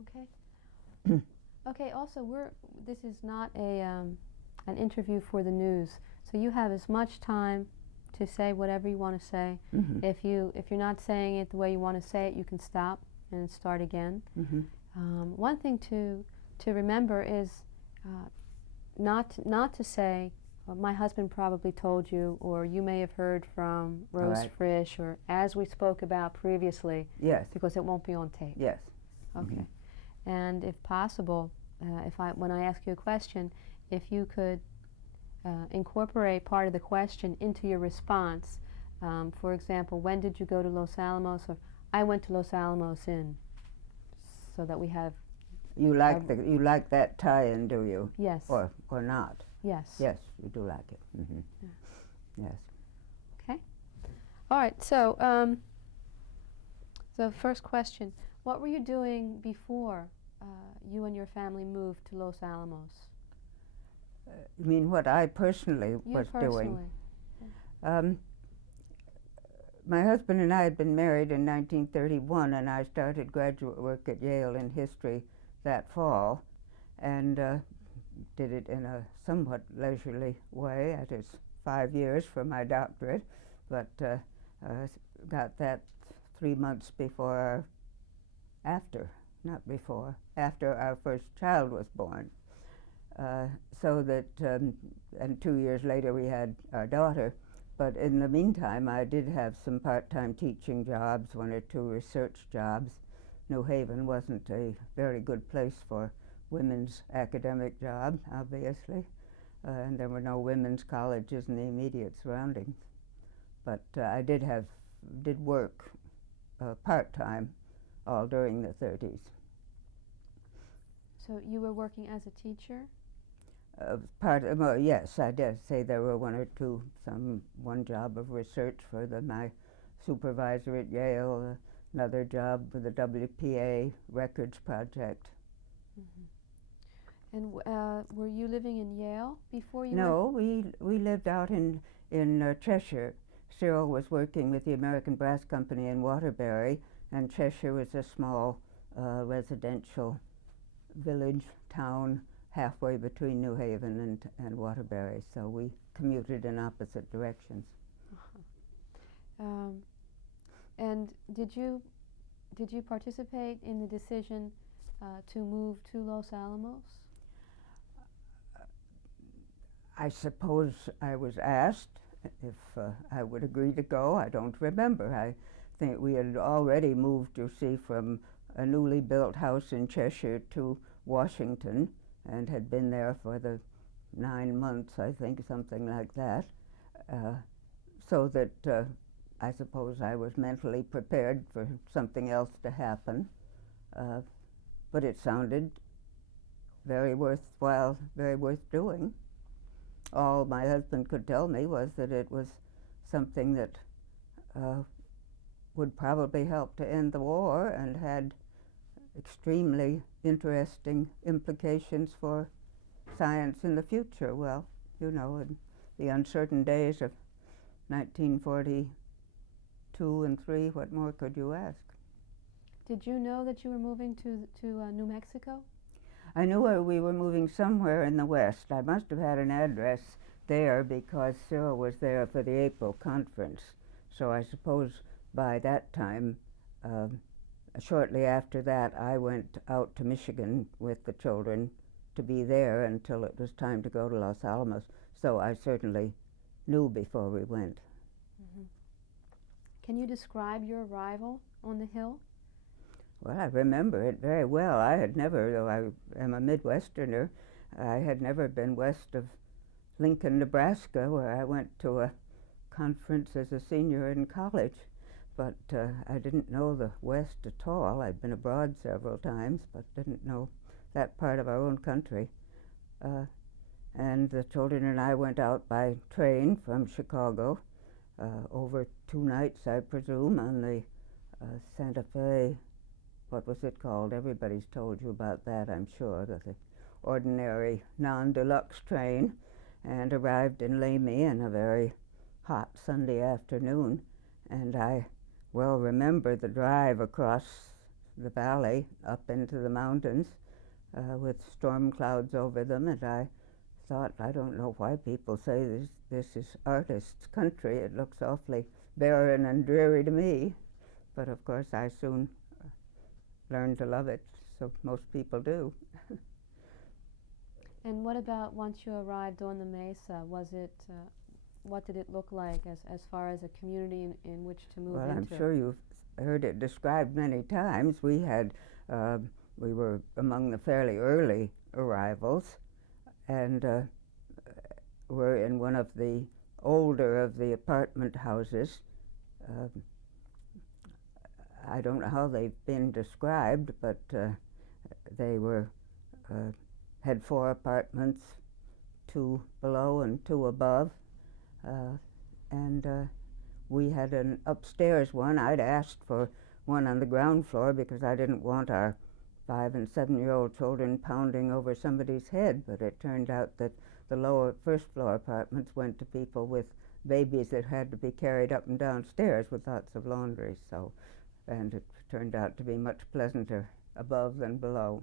Okay. Okay. Also, this is not an interview for the news, so you have as much time to say whatever you want to say. Mm-hmm. If you're not saying it the way you want to say it, you can stop and start again. Mm-hmm. One thing to remember is not to say, well, my husband probably told you, or you may have heard from Rose Right. Frisch, or as we spoke about previously. Yes. Because it won't be on tape. Yes. Okay. Mm-hmm. And if possible, when I ask you a question, if you could incorporate part of the question into your response. For example, when did you go to Los Alamos? Or I went to Los Alamos so that we have. You like that tie-in, do you? Yes. Or not? Yes. Yes, you do like it. Mm-hmm. Yeah. Yes. Okay. All right. So, the first question: what were you doing before you and your family moved to Los Alamos? You mean what I personally was doing? My husband and I had been married in 1931, and I started graduate work at Yale in history that fall, and did it in a somewhat leisurely way. It is 5 years for my doctorate, but got that 3 months after our first child was born. So that, and 2 years later we had our daughter. But in the meantime, I did have some part-time teaching jobs, 1 or 2 research jobs. New Haven wasn't a very good place for women's academic jobs, obviously, and there were no women's colleges in the immediate surroundings. But I did work part-time all during the 30s. So you were working as a teacher? Yes, I did say there were 1 or 2, one job of research for my supervisor at Yale, another job with the WPA Records Project. Mm-hmm. And were you living in Yale before you No, we lived out in Cheshire. Cyril was working with the American Brass Company in Waterbury, and Cheshire was a small residential village town halfway between New Haven and Waterbury, so we commuted in opposite directions. Uh-huh. And did you participate in the decision to move to Los Alamos? I suppose I was asked if I would agree to go. I don't remember. I think we had already moved, you see, from a newly built house in Cheshire to Washington, and had been there for the 9 months, I think, something like that, so that I suppose I was mentally prepared for something else to happen, but it sounded very worthwhile, very worth doing. All my husband could tell me was that it was something that would probably help to end the war and had extremely interesting implications for science in the future. Well, you know, in the uncertain days of 1942 and 3, what more could you ask? Did you know that you were moving to New Mexico? I knew we were moving somewhere in the West. I must have had an address there because Cyril was there for the April conference. So I suppose by that time, shortly after that, I went out to Michigan with the children to be there until it was time to go to Los Alamos. So I certainly knew before we went. Mm-hmm. Can you describe your arrival on the Hill? Well, I remember it very well. I had never, though I am a Midwesterner, I had never been west of Lincoln, Nebraska, where I went to a conference as a senior in college. But I didn't know the West at all. I'd been abroad several times, but didn't know that part of our own country. And the children and I went out by train from Chicago over 2 nights, I presume, on the Santa Fe, what was it called? Everybody's told you about that, I'm sure, the ordinary non-deluxe train. and arrived in Lamy on a very hot Sunday afternoon. And I well remember the drive across the valley up into the mountains with storm clouds over them, and I thought, I don't know why people say this is artists' country. It looks awfully barren and dreary to me. But of course I soon learned to love it, so most people do. And what about once you arrived on the Mesa? Was it, what did it look like as far as a community in which to move well, into? I'm sure you've heard it described many times. We were among the fairly early arrivals, and were in one of the older of the apartment houses. I don't know how they've been described, but they were had 4 apartments, 2 below and 2 above, and we had an upstairs one. I'd asked for one on the ground floor because I didn't want our 5- and 7-year-old children pounding over somebody's head, but it turned out that the lower first-floor apartments went to people with babies that had to be carried up and down stairs with lots of laundry, and it turned out to be much pleasanter above than below.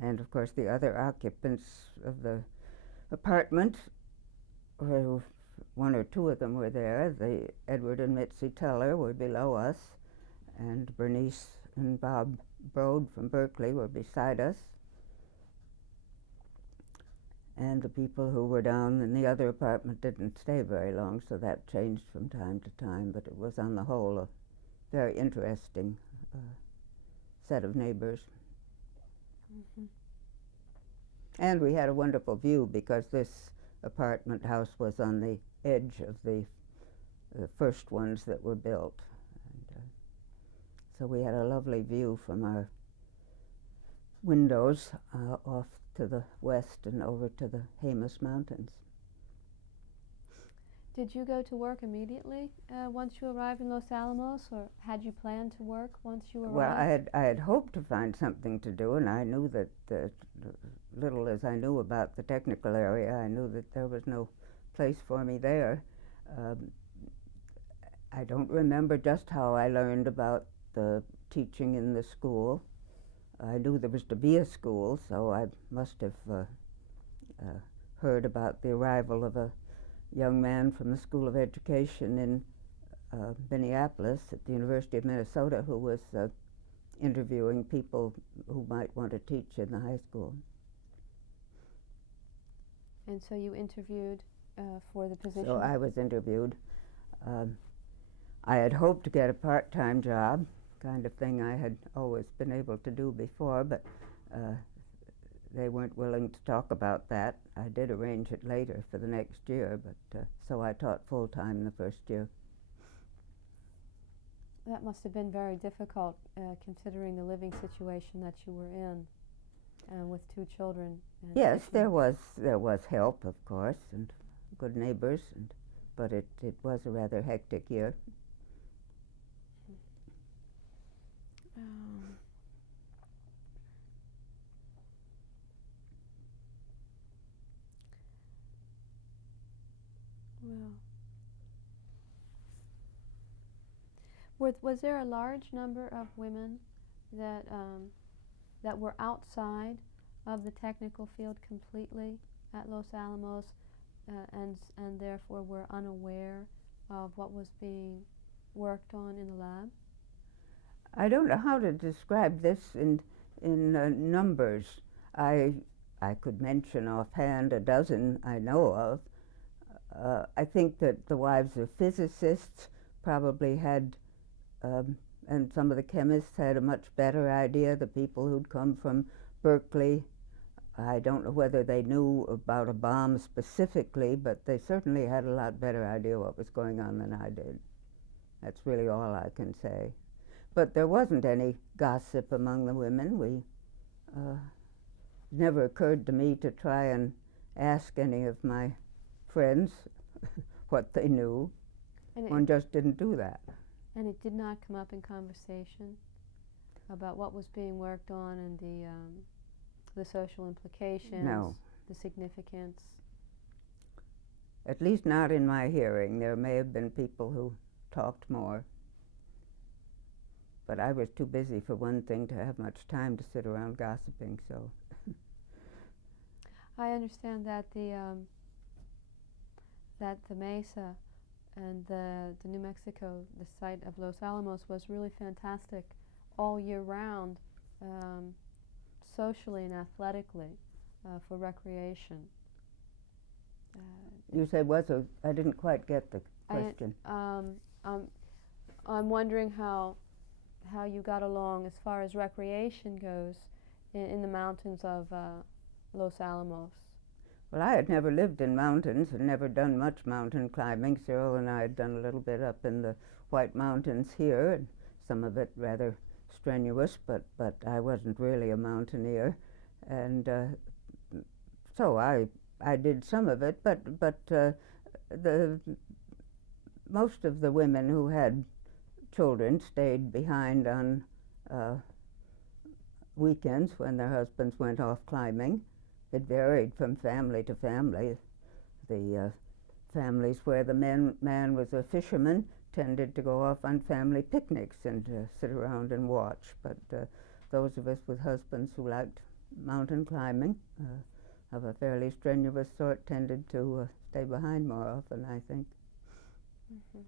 And of course the other occupants of the apartment, well, 1 or 2 of them were there. The Edward and Mitzi Teller were below us, and Bernice and Bob Brode from Berkeley were beside us. And the people who were down in the other apartment didn't stay very long, so that changed from time to time, but it was on the whole a very interesting set of neighbors. Mm-hmm. And we had a wonderful view because this apartment house was on the edge of the first ones that were built. And, so we had a lovely view from our windows off to the west and over to the Jemez Mountains. Did you go to work immediately once you arrived in Los Alamos, or had you planned to work once you arrived? Well, I had hoped to find something to do, and I knew that little as I knew about the technical area, I knew that there was no place for me there. I don't remember just how I learned about the teaching in the school. I knew there was to be a school, so I must have heard about the arrival of a young man from the School of Education in Minneapolis at the University of Minnesota who was interviewing people who might want to teach in the high school. And so you interviewed for the position? So I was interviewed. I had hoped to get a part-time job, kind of thing I had always been able to do before, but they weren't willing to talk about that. I did arrange it later for the next year, but so I taught full-time the first year. That must have been very difficult, considering the living situation that you were in, with 2 children. Yes, there was help, of course, and good neighbors, but it was a rather hectic year. Well, was there a large number of women that that were outside of the technical field completely at Los Alamos, and therefore were unaware of what was being worked on in the lab? I don't know how to describe this in numbers. I could mention offhand a dozen I know of. I think that the wives of physicists probably had, and some of the chemists had a much better idea, the people who'd come from Berkeley. I don't know whether they knew about a bomb specifically, but they certainly had a lot better idea what was going on than I did. That's really all I can say. But there wasn't any gossip among the women. It never occurred to me to try and ask any of my friends what they knew. One just didn't do that. And it did not come up in conversation about what was being worked on and the social implications, No. the significance? At least not in my hearing. There may have been people who talked more. But I was too busy, for one thing, to have much time to sit around gossiping, so. I understand that the Mesa and the New Mexico, the site of Los Alamos, was really fantastic all year round, socially and athletically, for recreation. You said I didn't quite get the question. I'm wondering how you got along as far as recreation goes in the mountains of Los Alamos. Well, I had never lived in mountains and never done much mountain climbing. Cyril and I had done a little bit up in the White Mountains here, and some of it rather strenuous, but I wasn't really a mountaineer. And so I did some of it, but most of the women who had children stayed behind on weekends when their husbands went off climbing. It varied from family to family. The families where the man was a fisherman tended to go off on family picnics and sit around and watch. But those of us with husbands who liked mountain climbing of a fairly strenuous sort tended to stay behind more often, I think. Mm-hmm.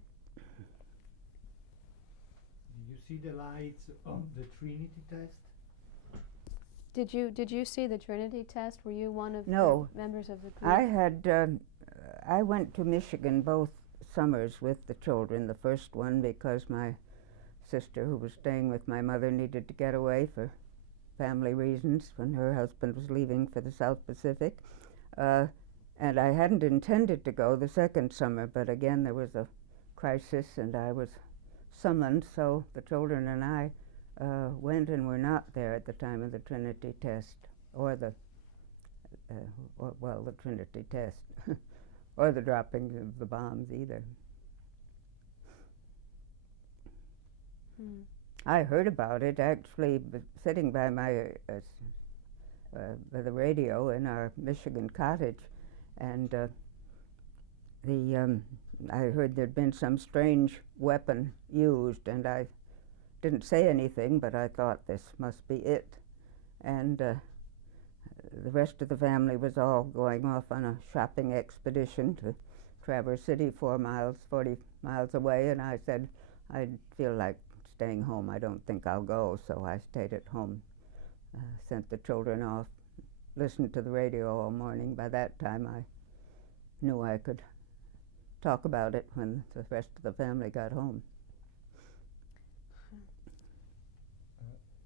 Do you see the lights of the Trinity test? Did you see the Trinity test? Were you one of No. the members of the group? I went to Michigan both summers with the children. The first one because my sister, who was staying with my mother, needed to get away for family reasons when her husband was leaving for the South Pacific. And I hadn't intended to go the second summer, but again there was a crisis and I was summoned, so the children and I went and were not there at the time of the Trinity test, or the Trinity test, or the dropping of the bombs either. Hmm. I heard about it actually sitting by the radio in our Michigan cottage, and I heard there'd been some strange weapon used, and I didn't say anything, but I thought this must be it. And the rest of the family was all going off on a shopping expedition to Traverse City, 40 miles away, and I said, I feel like staying home. I don't think I'll go, so I stayed at home, sent the children off, listened to the radio all morning. By that time, I knew I could talk about it when the rest of the family got home.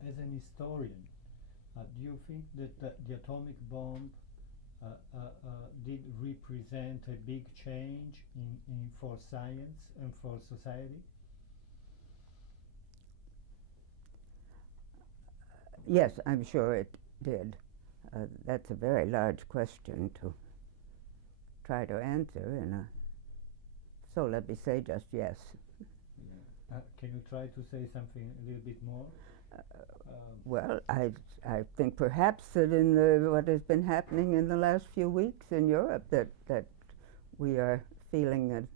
As an historian, do you think that the atomic bomb did represent a big change for science and for society? Yes, I'm sure it did. That's a very large question to try to answer, and so let me say just yes. Yeah. Can you try to say something a little bit more? Well, I think perhaps that in what has been happening in the last few weeks in Europe, that we are feeling an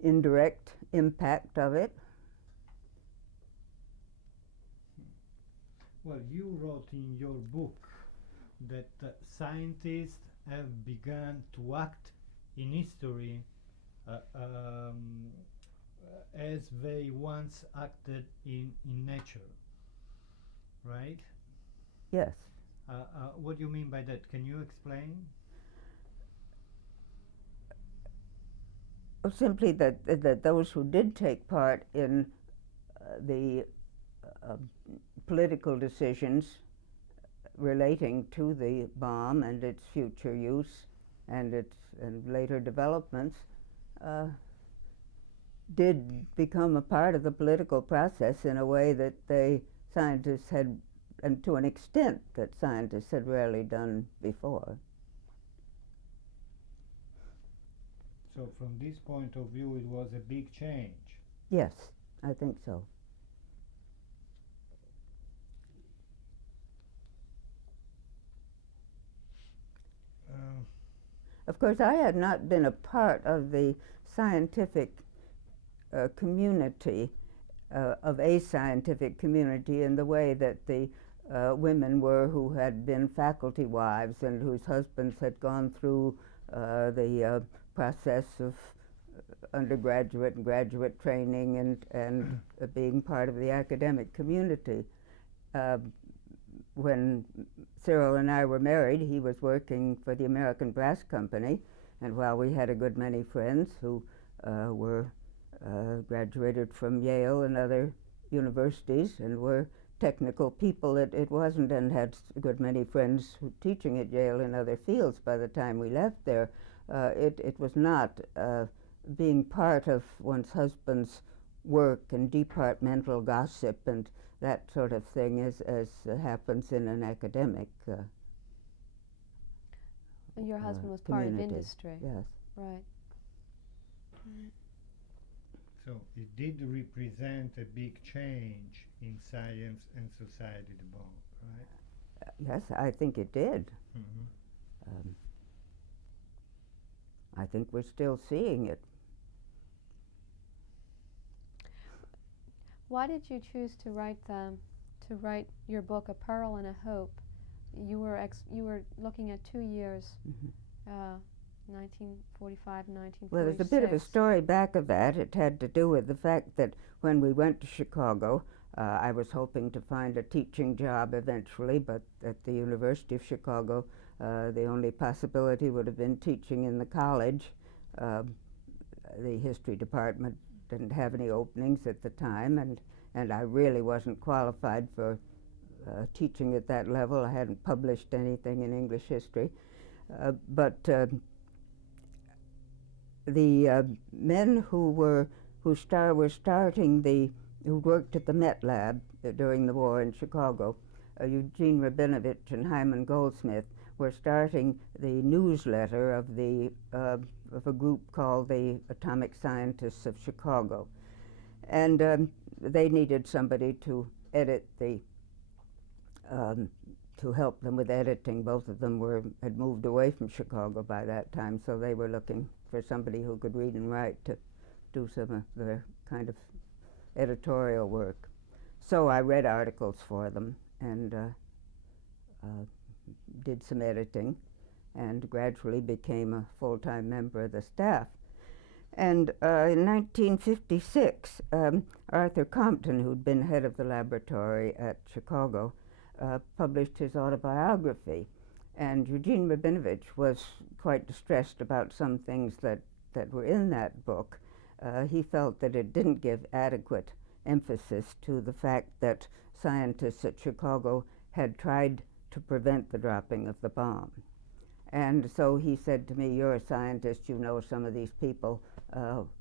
indirect impact of it. Well, you wrote in your book that scientists have begun to act in history as they once acted in nature, right? Yes. What do you mean by that? Can you explain? Simply that those who did take part in the political decisions relating to the bomb and its future use and its later developments did become a part of the political process in a way that scientists had, and to an extent that scientists had rarely done before. So from this point of view, it was a big change. Yes, I think so. Of course, I had not been a part of the scientific community, of a scientific community in the way that the women were who had been faculty wives and whose husbands had gone through the process of undergraduate and graduate training and being part of the academic community. When Cyril and I were married, he was working for the American Brass Company, and while we had a good many friends who were graduated from Yale and other universities and were technical people, it wasn't, and had a good many friends who teaching at Yale in other fields by the time we left there. It was not being part of one's husband's work and departmental gossip and that sort of thing as happens in an academic And your husband was part of community. industry. Yes. Right. So it did represent a big change in science and society, the bomb, right? Yes, I think it did. Mm-hmm. I think we're still seeing it. Why did you choose to write your book, A Pearl and a Hope? You were looking at 2 years, 1945 and 1946. Well, there's a bit of a story back of that. It had to do with the fact that when we went to Chicago, I was hoping to find a teaching job eventually, but at the University of Chicago, the only possibility would have been teaching in the college. The history department didn't have any openings at the time, and I really wasn't qualified for teaching at that level. I hadn't published anything in English history. But the men who were starting who worked at the Met Lab during the war in Chicago, Eugene Rabinovich and Hyman Goldsmith, were starting the newsletter of a group called the Atomic Scientists of Chicago, and they needed somebody to edit to help them with editing. Both of them had moved away from Chicago by that time, so they were looking for somebody who could read and write to do some of their kind of editorial work. So I read articles for them and did some editing and gradually became a full-time member of the staff. And in 1956, Arthur Compton, who'd been head of the laboratory at Chicago, published his autobiography. And Eugene Rabinovich was quite distressed about some things that were in that book. He felt that it didn't give adequate emphasis to the fact that scientists at Chicago had tried to prevent the dropping of the bomb. And so he said to me, "You're a scientist, you know some of these people,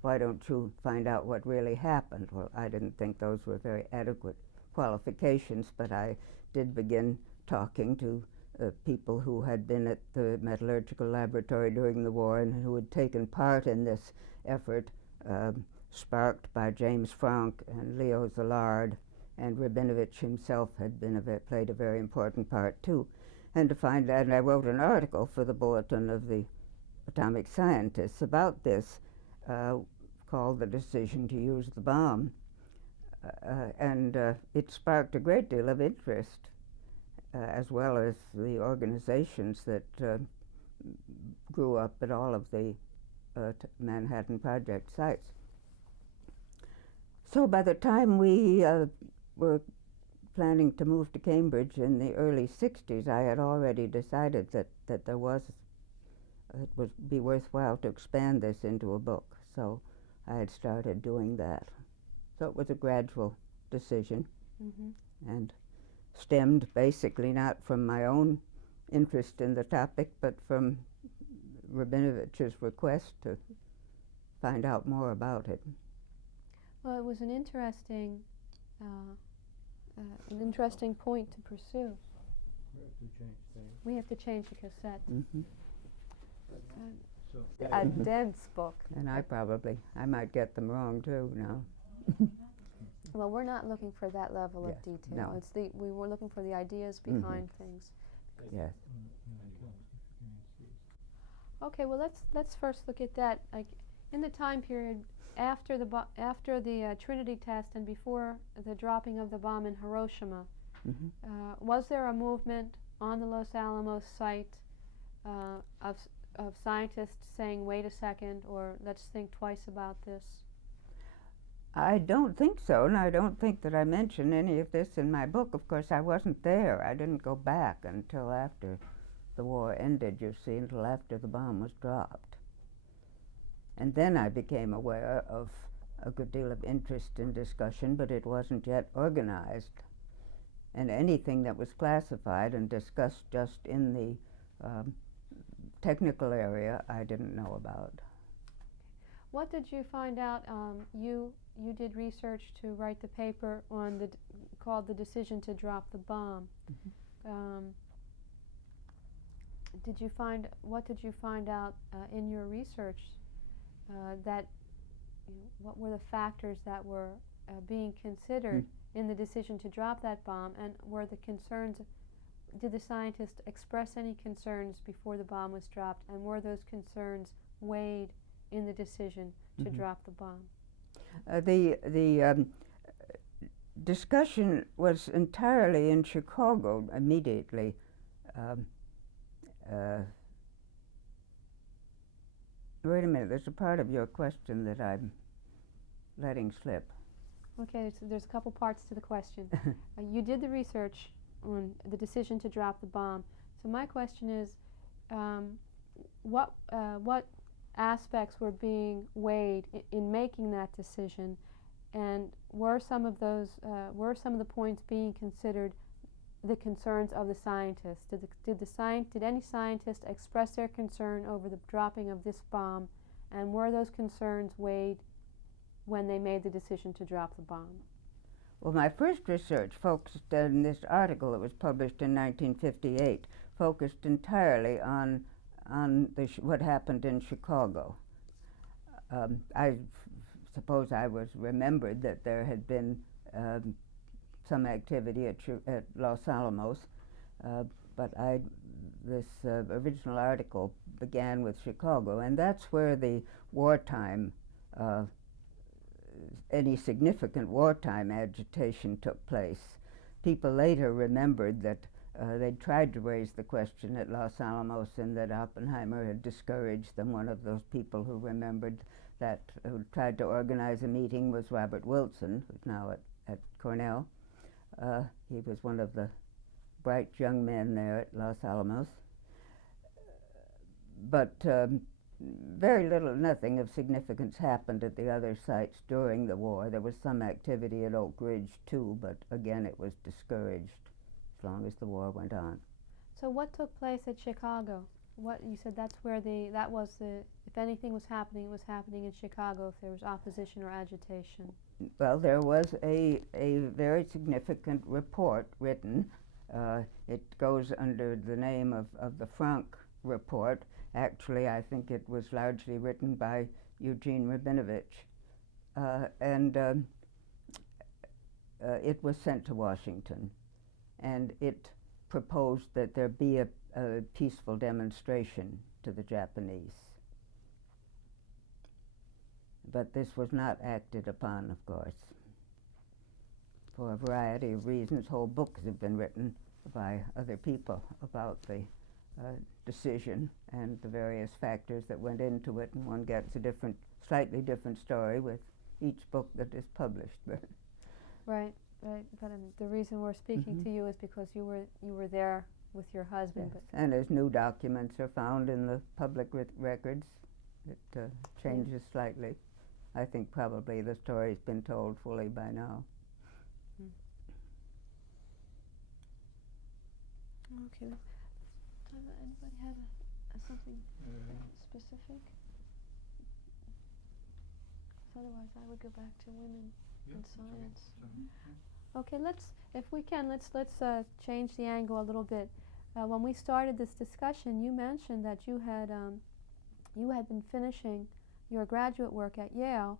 why don't you find out what really happened?" Well, I didn't think those were very adequate qualifications, but I did begin talking to people who had been at the metallurgical laboratory during the war and who had taken part in this effort, sparked by James Franck and Leo Szilard, and Rabinovich himself had played a very important part too. And to find out, and I wrote an article for the Bulletin of the Atomic Scientists about this, called "The Decision to Use the Bomb." And it sparked a great deal of interest, as well as the organizations that grew up at all of the Manhattan Project sites. So by the time we were planning to move to Cambridge in the early 60s, I had already decided that it would be worthwhile to expand this into a book. So I had started doing that. So it was a gradual decision, and stemmed basically not from my own interest in the topic, but from Rabinovich's request to find out more about it. Well, it was an interesting point to pursue. We have to change the cassette. A dense book. And I might get them wrong too now. Well, we're not looking for that level of detail. No. It's we were looking for the ideas behind things. Yes. Okay, well let's first look at that. Like in the time period after the Trinity test and before the dropping of the bomb in Hiroshima, was there a movement on the Los Alamos site of scientists saying, "Wait a second," or "Let's think twice about this"? I don't think so, and I don't think that I mention any of this in my book. Of course, I wasn't there. I didn't go back until after the war ended, you see, until after the bomb was dropped. And then I became aware of a good deal of interest in discussion, but it wasn't yet organized. And anything that was classified and discussed just in the technical area, I didn't know about. What did you find out? You did research to write the paper on called "The Decision to Drop the Bomb." What did you find out in your research that what were the factors that were being considered in the decision to drop that bomb, and were the concerns? Did the scientists express any concerns before the bomb was dropped, and were those concerns weighed in the decision to drop the bomb? The discussion was entirely in Chicago immediately. Wait a minute, there's a part of your question that I'm letting slip. Okay, so there's a couple parts to the question. You did the research on the decision to drop the bomb. So my question is, what aspects were being weighed in making that decision, and were some of the points being considered the concerns of the scientists? Did any scientist express their concern over the dropping of this bomb, and were those concerns weighed when they made the decision to drop the bomb? Well, my first research focused in this article that was published in 1958, focused entirely on what happened in Chicago. I suppose I was remembered that there had been some activity at Los Alamos, but this original article began with Chicago, and that's where the wartime, any significant wartime agitation took place. People later remembered that they tried to raise the question at Los Alamos, and that Oppenheimer had discouraged them. One of those people who remembered that, who tried to organize a meeting, was Robert Wilson, who's now at Cornell. He was one of the bright young men there at Los Alamos. But very little, nothing of significance happened at the other sites during the war. There was some activity at Oak Ridge too, but again it was discouraged as long as the war went on. So what took place at Chicago? What you said, that's where if anything was happening, it was happening in Chicago if there was opposition or agitation. Well, there was a very significant report written. It goes under the name of the Frank Report. Actually, I think it was largely written by Eugene Rabinovich. It was sent to Washington, and it proposed that there be a peaceful demonstration to the Japanese. But this was not acted upon, of course. For a variety of reasons, whole books have been written by other people about the decision and the various factors that went into it, and one gets a slightly different story with each book that is published. Right. But the reason we're speaking to you is because you were there with your husband. Yes. And as new documents are found in the public records, it changes slightly. I think probably the story's been told fully by now. Okay. Does anybody have something specific? Otherwise, I would go back to women in science. Okay, if we can, let's change the angle a little bit. When we started this discussion, you mentioned that you had been finishing your graduate work at Yale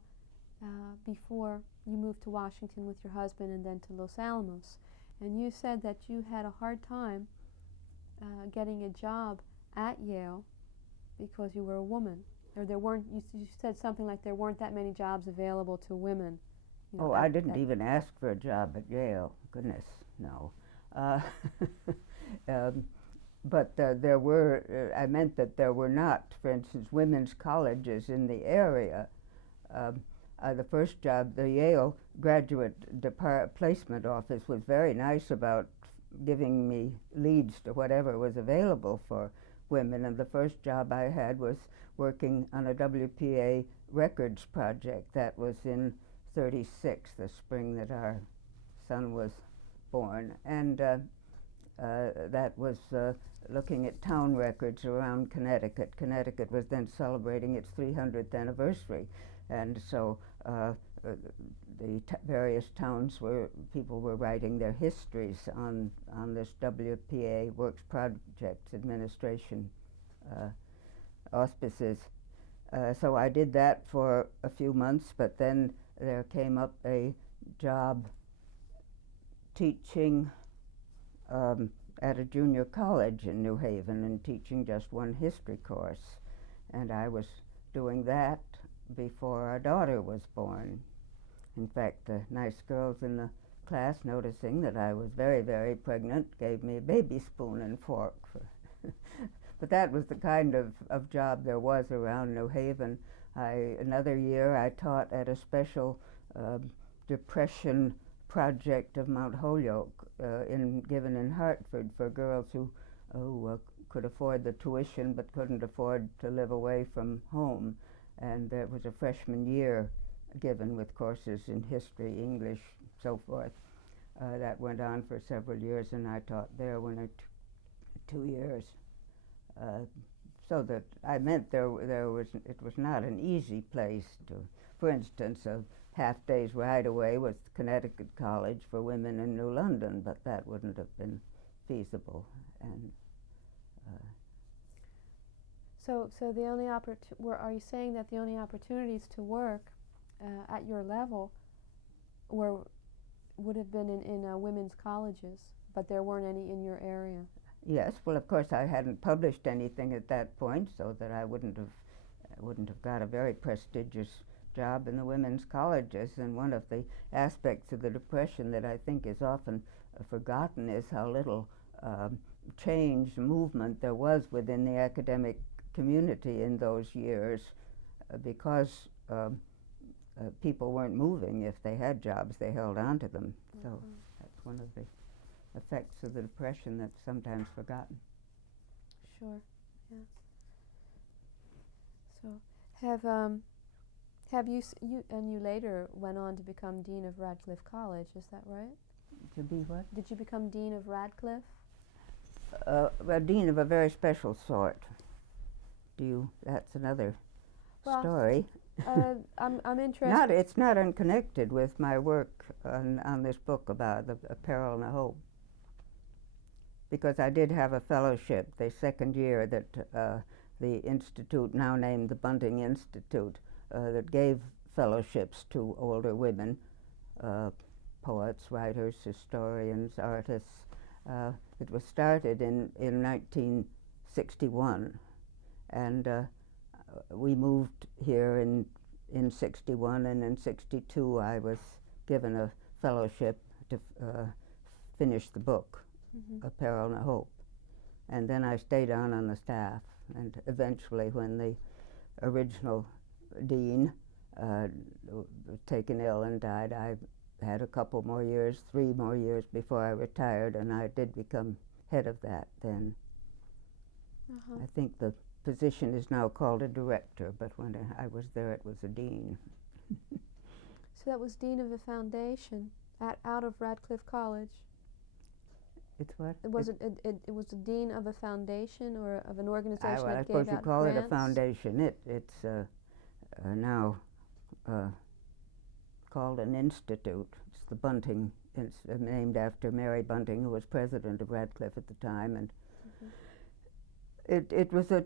before you moved to Washington with your husband and then to Los Alamos. And you said that you had a hard time getting a job at Yale because you were a woman, or there weren't. You said something like there weren't that many jobs available to women. You know, Oh, I didn't even ask for a job at Yale. Goodness, no. But there were, I meant that there were not, for instance, women's colleges in the area. The first job, the Yale Graduate Placement Office was very nice about giving me leads to whatever was available for women, and the first job I had was working on a WPA records project. That was in '36, the spring that our son was born, and that was looking at town records around Connecticut. Connecticut was then celebrating its 300th anniversary, and so the various towns where people were writing their histories on this WPA Works Projects Administration auspices. So I did that for a few months, but then there came up a job teaching at a junior college in New Haven and teaching just one history course. And I was doing that before our daughter was born. In fact, the nice girls in the class, noticing that I was very, very pregnant, gave me a baby spoon and fork. But that was the kind of job there was around New Haven. Another year I taught at a special Depression project of Mount Holyoke given in Hartford for girls who could afford the tuition but couldn't afford to live away from home. And there was a freshman year given with courses in history, English, so forth. That went on for several years, and I taught there 1 or 2 years. So that I meant it was not an easy place to, for instance, a half day's ride away was Connecticut College for women in New London, but that wouldn't have been feasible. And so the only are you saying that the only opportunities to work at your level would have been in women's colleges, but there weren't any in your area? Yes, well, of course, I hadn't published anything at that point, so that I wouldn't have got a very prestigious job in the women's colleges. And one of the aspects of the Depression that I think is often forgotten is how little change, movement there was within the academic community in those years, because people weren't moving. If they had jobs, they held on to them. Mm-hmm. So that's one of the effects of the Depression that's sometimes forgotten. Sure, yes. So have you later went on to become Dean of Radcliffe College, is that right? To be what? Did you become Dean of Radcliffe? Well, Dean of a very special sort. That's another story. I'm interested. It's not unconnected with my work on this book about A Peril and a Hope. Because I did have a fellowship the second year that the Institute, now named the Bunting Institute, that gave fellowships to older women, poets, writers, historians, artists. It was started in 1961, and we moved here in 61, and in 62 I was given a fellowship to finish the book. Mm-hmm. A Peril and a Hope. And then I stayed on the staff, and eventually when the original dean was taken ill and died, I had a couple more years, 3 more years before I retired, and I did become head of that then. Uh-huh. I think the position is now called a director, but when I was there it was a dean. So that was dean of the foundation out of Radcliffe College? It's what? It was a dean of a foundation or of an organization that gave out grants? I suppose you call it a foundation. It's now called an institute. It's the Bunting, it's named after Mary Bunting, who was president of Radcliffe at the time. And mm-hmm. it was a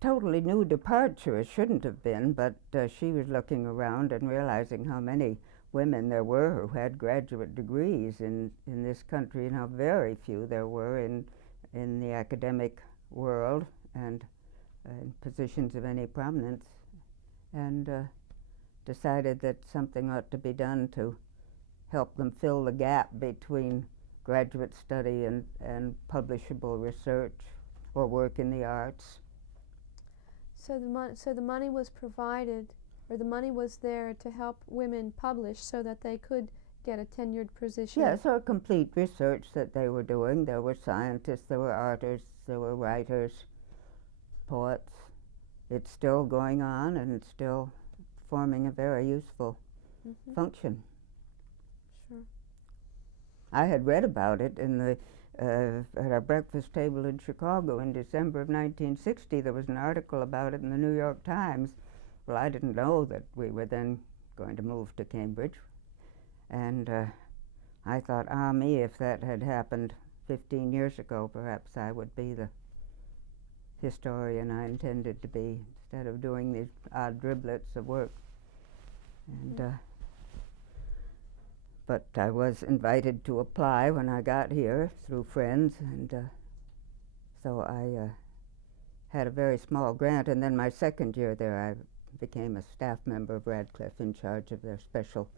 totally new departure. It shouldn't have been, but she was looking around and realizing how many women there were who had graduate degrees in this country, and how very few there were in the academic world. And in positions of any prominence, and decided that something ought to be done to help them fill the gap between graduate study and publishable research or work in the arts. So the money was provided, or the money was there to help women publish so that they could get a tenured position? Yes, or complete research that they were doing. There were scientists, there were artists, there were writers, poets. It's still going on, and it's still forming a very useful function. Sure. I had read about it in the at our breakfast table in Chicago in December of 1960. There was an article about it in the New York Times. Well, I didn't know that we were then going to move to Cambridge. And I thought, me, if that had happened 15 years ago, perhaps I would be the historian I intended to be, instead of doing these odd driblets of work. And but I was invited to apply when I got here through friends, and so I had a very small grant. And then my second year there, I became a staff member of Radcliffe in charge of their special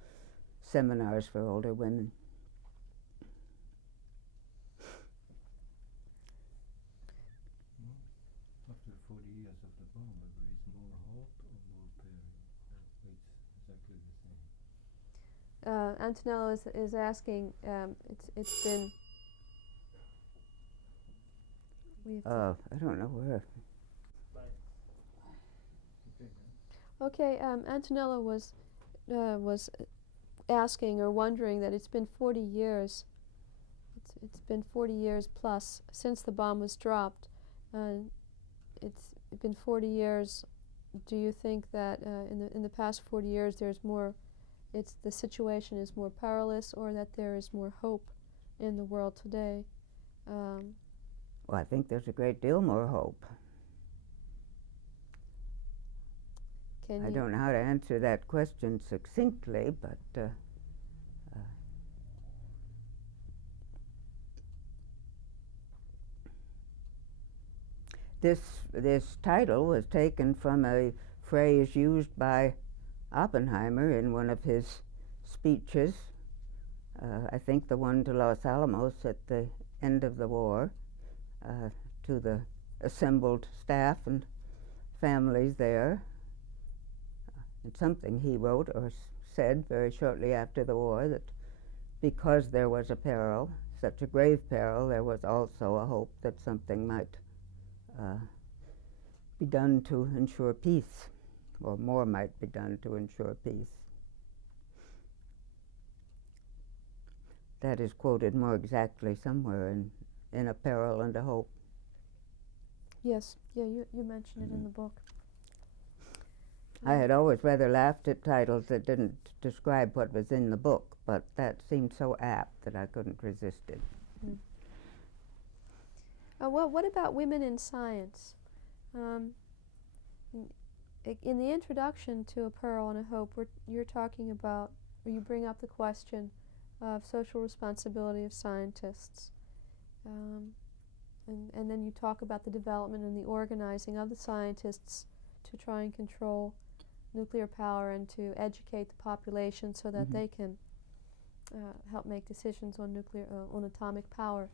seminars for older women. After 40 years of the bomb, there is more hope or more peril? It's exactly the same. Antonello is asking, it's been... I don't know where. Okay, Antonello was asking or wondering that it's been 40 years. It's been 40 years plus since the bomb was dropped. It's been 40 years. Do you think that in the past 40 years there's more? The situation is more perilous, or that there is more hope in the world today? Well, I think there's a great deal more hope. I don't know how to answer that question succinctly, but this title was taken from a phrase used by Oppenheimer in one of his speeches, I think the one to Los Alamos at the end of the war, to the assembled staff and families there. It's something he wrote or said very shortly after the war, that because there was a peril, such a grave peril, there was also a hope that something might be done to ensure peace, or more might be done to ensure peace. That is quoted more exactly somewhere in A Peril and a Hope. Yes, yeah, you mentioned it in the book. I had always rather laughed at titles that didn't describe what was in the book, but that seemed so apt that I couldn't resist it. Well, what about women in science? In the introduction to A Peril and a Hope, you're talking about, or you bring up the question of social responsibility of scientists. And then you talk about the development and the organizing of the scientists to try and control nuclear power and to educate the population so that they can help make decisions on on atomic power.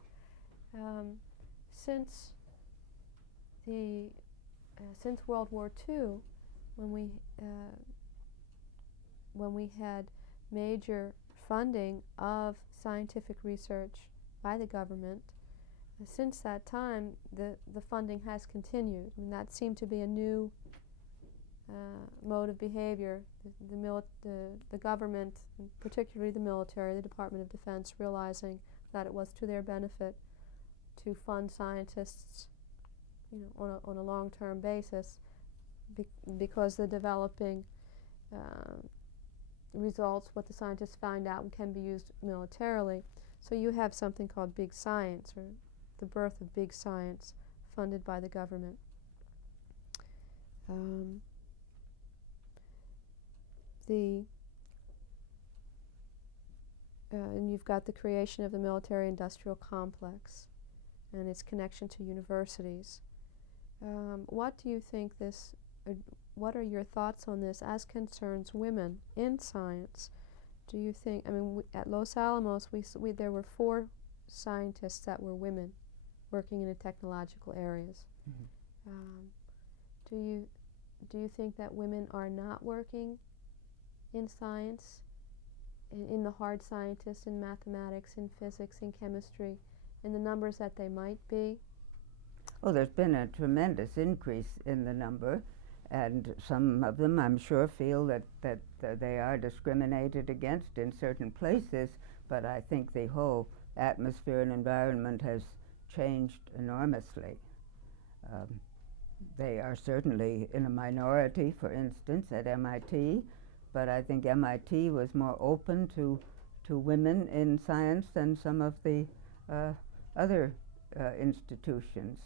Since World War II, when we had major funding of scientific research by the government, since that time the funding has continued. I mean, that seemed to be a new mode of behavior. The government, and particularly the military, the Department of Defense, realizing that it was to their benefit to fund scientists, on a long-term basis, because the developing results, what the scientists find out, can be used militarily. So you have something called big science, or the birth of big science, funded by the government. And you've got the creation of the military-industrial complex and its connection to universities. What do you think what are your thoughts on this as concerns women in science? Do you think, at Los Alamos, there were 4 scientists that were women working in the technological areas. Mm-hmm. Do you think that women are not working in science, in the hard scientists, in mathematics, in physics, in chemistry, in the numbers that they might be? Well, there's been a tremendous increase in the number, and some of them, I'm sure, feel that they are discriminated against in certain places, but I think the whole atmosphere and environment has changed enormously. They are certainly in a minority, for instance, at MIT, but I think MIT was more open to women in science than some of the other institutions.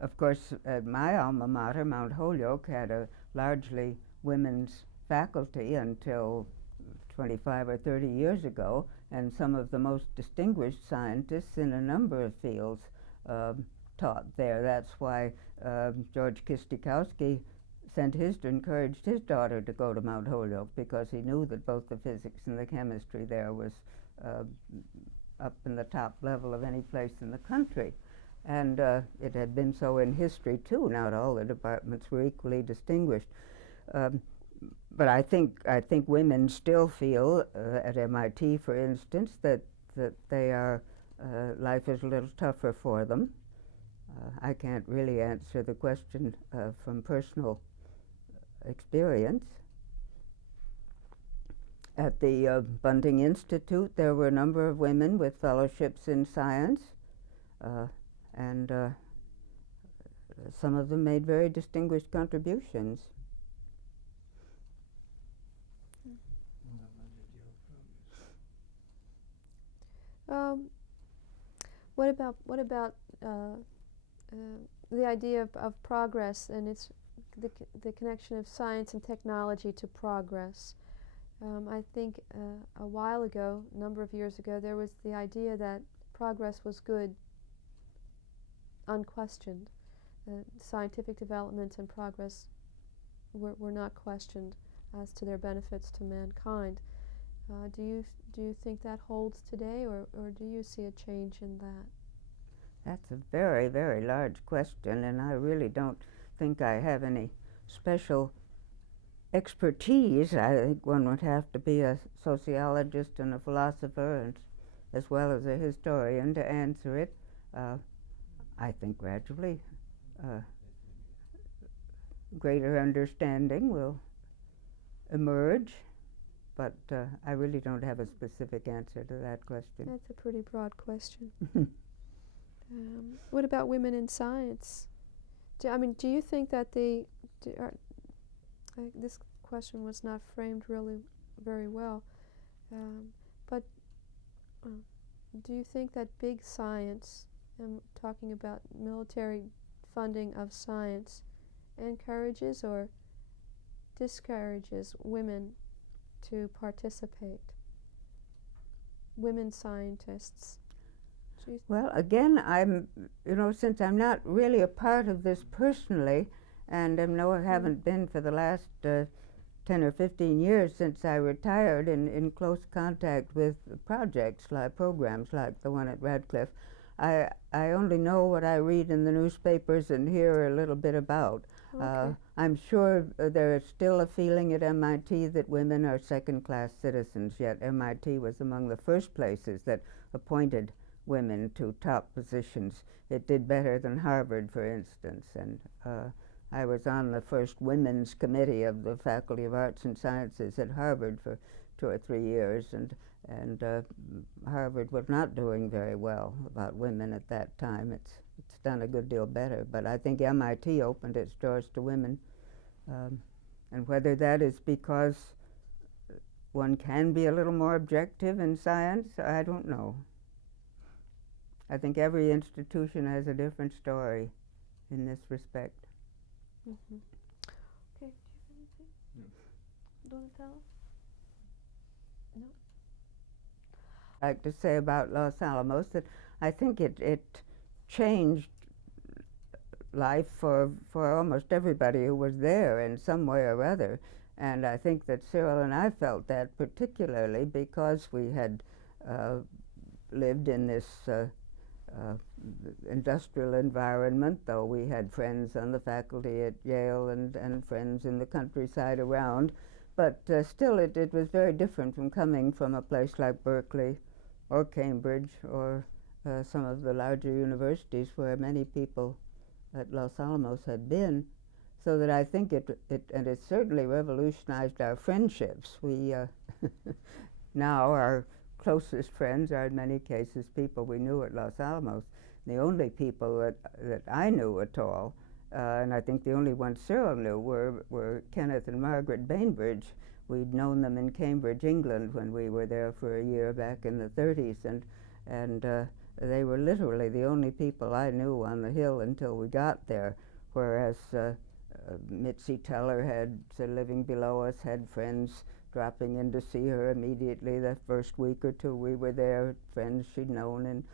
Of course, my alma mater, Mount Holyoke, had a largely women's faculty until 25 or 30 years ago, and some of the most distinguished scientists in a number of fields taught there. That's why George Kistikowski encouraged his daughter to go to Mount Holyoke, because he knew that both the physics and the chemistry there was up in the top level of any place in the country. And it had been so in history too. Not all the departments were equally distinguished. But I think women still feel at MIT, for instance, that they are life is a little tougher for them. I can't really answer the question from personal experience. At the Bunting Institute, there were a number of women with fellowships in science, and some of them made very distinguished contributions. What about the idea of progress and its the connection of science and technology to progress? I think a while ago, a number of years ago, there was the idea that progress was good, unquestioned. Scientific developments and progress were not questioned as to their benefits to mankind. Do you think that holds today, or do you see a change in that? That's a very, very large question, and I really don't think I have any special expertise. I think one would have to be a sociologist and a philosopher, and as well as a historian, to answer it. I think gradually greater understanding will emerge, but I really don't have a specific answer to that question. That's a pretty broad question. What about women in science? Do you think that this question was not framed really very well, but do you think that big science, I'm talking about military funding of science, encourages or discourages women to participate? Women scientists. Well, again, since I'm not really a part of this personally, and haven't been for the last 10 or 15 years since I retired, in close contact with programs like the one at Radcliffe, I only know what I read in the newspapers and hear a little bit about. Okay. I'm sure there is still a feeling at MIT that women are second-class citizens, yet MIT was among the first places that appointed women to top positions. It did better than Harvard, for instance, and I was on the first women's committee of the Faculty of Arts and Sciences at Harvard for 2 or 3 years, and Harvard was not doing very well about women at that time. It's done a good deal better, but I think MIT opened its doors to women, and whether that is because one can be a little more objective in science, I don't know. I think every institution has a different story in this respect. Mm-hmm. Okay, do you have anything? No. Donatello? No? I'd like to say about Los Alamos that I think it changed life for almost everybody who was there in some way or other. And I think that Cyril and I felt that particularly because we had lived in this industrial environment, though we had friends on the faculty at Yale and friends in the countryside around. But still, it was very different from coming from a place like Berkeley or Cambridge or some of the larger universities where many people at Los Alamos had been. So that I think it certainly revolutionized our friendships. We now our closest friends are in many cases people we knew at Los Alamos. The only people that I knew at all, and I think the only ones Cyril knew, were Kenneth and Margaret Bainbridge. We'd known them in Cambridge, England, when we were there for a year back in the 30s, and they were literally the only people I knew on the Hill until we got there, whereas Mitzi Teller living below us, had friends dropping in to see her immediately the first week or two we were there, friends she'd known in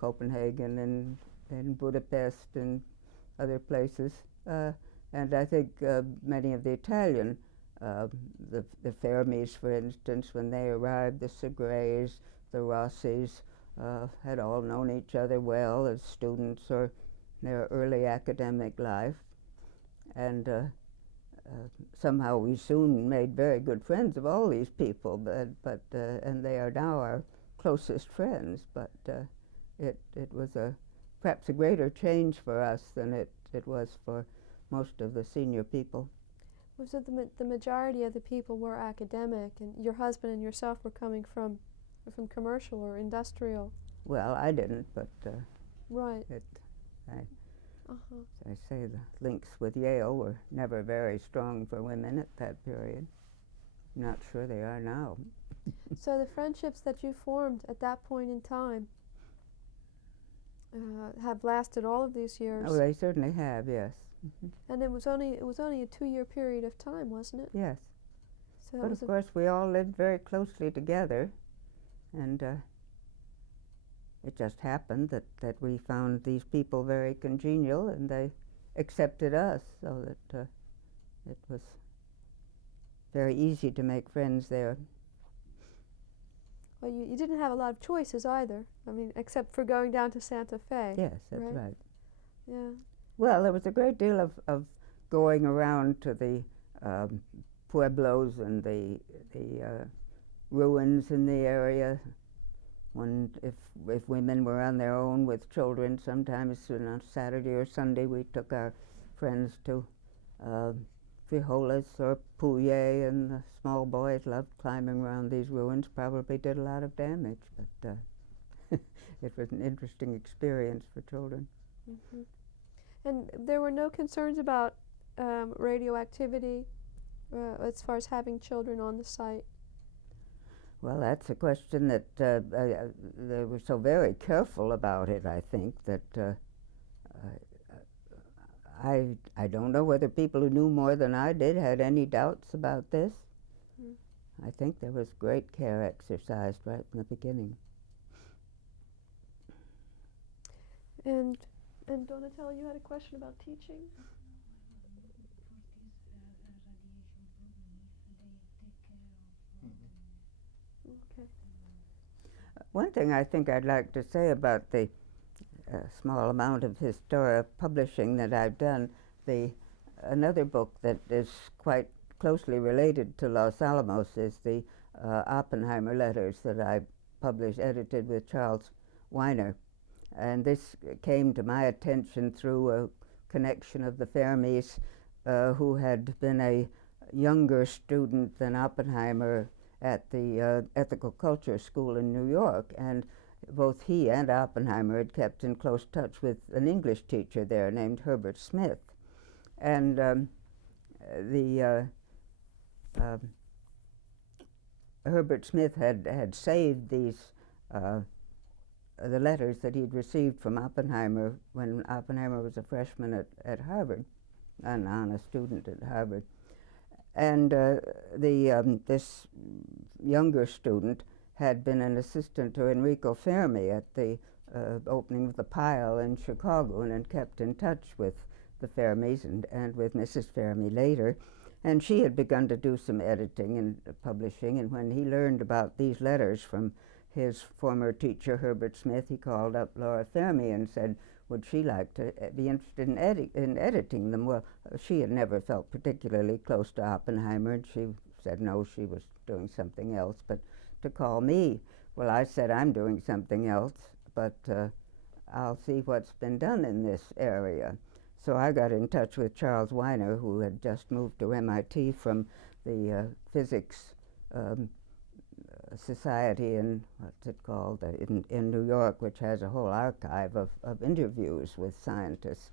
Copenhagen and Budapest and other places. And I think many of the Italian, the Fermis, for instance, when they arrived, the Segres, the Rossis, had all known each other well as students or in their early academic life. And somehow we soon made very good friends of all these people, but and they are now our closest friends. But it was perhaps a greater change for us than it was for most of the senior people. So the majority of the people were academic, and your husband and yourself were coming from commercial or industrial. Well, I didn't, but right. As I say, the links with Yale were never very strong for women at that period. Not sure they are now. So the friendships that you formed at that point in time have lasted all of these years. Oh, they certainly have, yes. Mm-hmm. And it was only a 2-year period of time, wasn't it? Yes. So but of course, we all lived very closely together, and it just happened that we found these people very congenial, and they accepted us, so that it was very easy to make friends there. Well, you didn't have a lot of choices either. I mean, except for going down to Santa Fe. Yes, that's right. Yeah. Well, there was a great deal of going around to the pueblos and the ruins in the area. If women were on their own with children, sometimes on Saturday or Sunday we took our friends to Frijoles or Pouillet, and the small boys loved climbing around these ruins, probably did a lot of damage, but it was an interesting experience for children. Mm-hmm. And there were no concerns about radioactivity as far as having children on the site? Well, that's a question that they were so very careful about it, I think, that I don't know whether people who knew more than I did had any doubts about this. Mm. I think there was great care exercised right from the beginning. And Donatello, you had a question about teaching? Okay. One thing I think I'd like to say about the small amount of publishing that I've done, another book that is quite closely related to Los Alamos is the Oppenheimer letters that I edited with Charles Weiner. And this came to my attention through a connection of the Fermis, who had been a younger student than Oppenheimer at the Ethical Culture School in New York. And both he and Oppenheimer had kept in close touch with an English teacher there named Herbert Smith. And Herbert Smith had saved these the letters that he'd received from Oppenheimer when Oppenheimer was a freshman at Harvard, an honest student at Harvard. And this younger student had been an assistant to Enrico Fermi at the opening of the Pile in Chicago, and kept in touch with the Fermis and with Mrs. Fermi later. And she had begun to do some editing and publishing, and when he learned about these letters from his former teacher, Herbert Smith, he called up Laura Fermi and said, would she like to be interested in editing them? Well, she had never felt particularly close to Oppenheimer, and she said no, she was doing something else, but to call me. Well, I said, I'm doing something else, but I'll see what's been done in this area. So I got in touch with Charles Weiner, who had just moved to MIT from the physics society in, what's it called, in New York, which has a whole archive of interviews with scientists.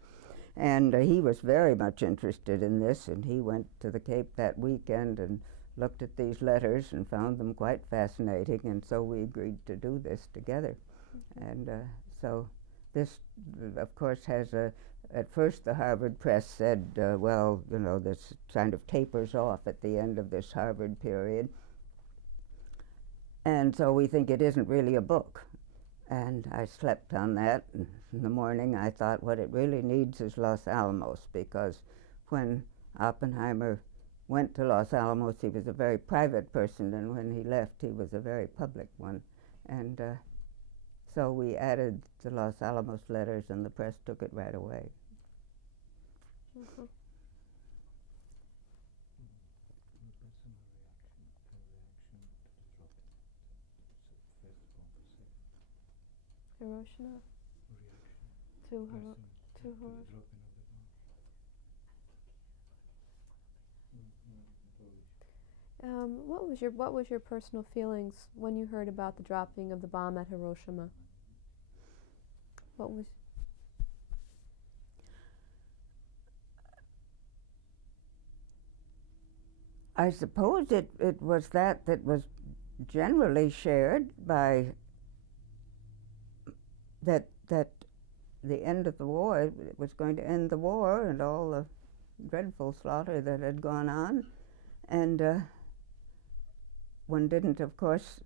And he was very much interested in this, and he went to the Cape that weekend and looked at these letters and found them quite fascinating, and so we agreed to do this together. And so this, of course, has at first the Harvard Press said, well, you know, this kind of tapers off at the end of this Harvard period. And so we think it isn't really a book. And I slept on that. And in the morning I thought what it really needs is Los Alamos, because when Oppenheimer went to Los Alamos, he was a very private person, and when he left, he was a very public one. And so we added the Los Alamos letters, and the press took it right away. Mm-hmm. Hiroshima? To Hiroshima. What was your personal feelings when you heard about the dropping of the bomb at Hiroshima? What was? I suppose it was that was generally shared by that the end of the war, it was going to end the war and all the dreadful slaughter that had gone on. And one didn't, of course,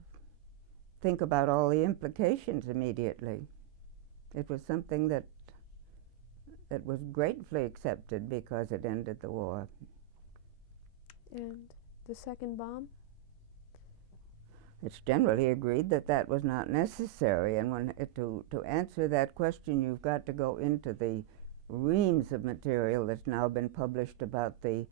think about all the implications immediately. It was something that was gratefully accepted because it ended the war. And the second bomb? It's generally agreed that that was not necessary, and when to answer that question, you've got to go into the reams of material that's now been published about the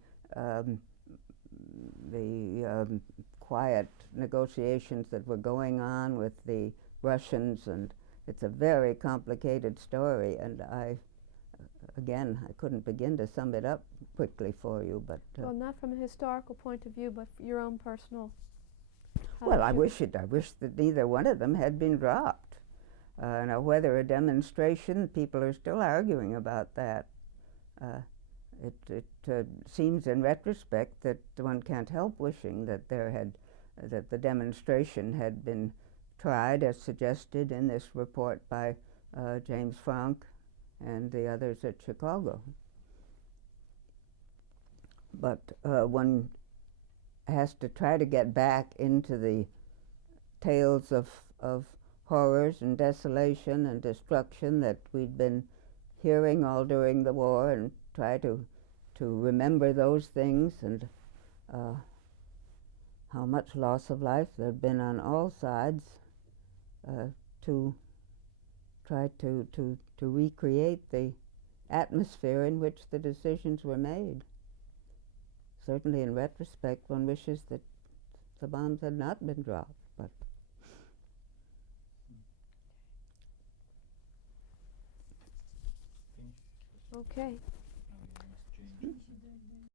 quiet negotiations that were going on with the Russians, and it's a very complicated story, and I couldn't begin to sum it up quickly for you, but... well, not from a historical point of view, but your own personal... Well, I wish that neither one of them had been dropped. Now, whether a demonstration, people are still arguing about that. It seems in retrospect that one can't help wishing that that the demonstration had been tried as suggested in this report by James Franck and the others at Chicago. But one has to try to get back into the tales of horrors and desolation and destruction that we'd been hearing all during the war, and try to remember those things, and how much loss of life there had been on all sides, to try to recreate the atmosphere in which the decisions were made. Certainly in retrospect, one wishes that the bombs had not been dropped, but... Okay.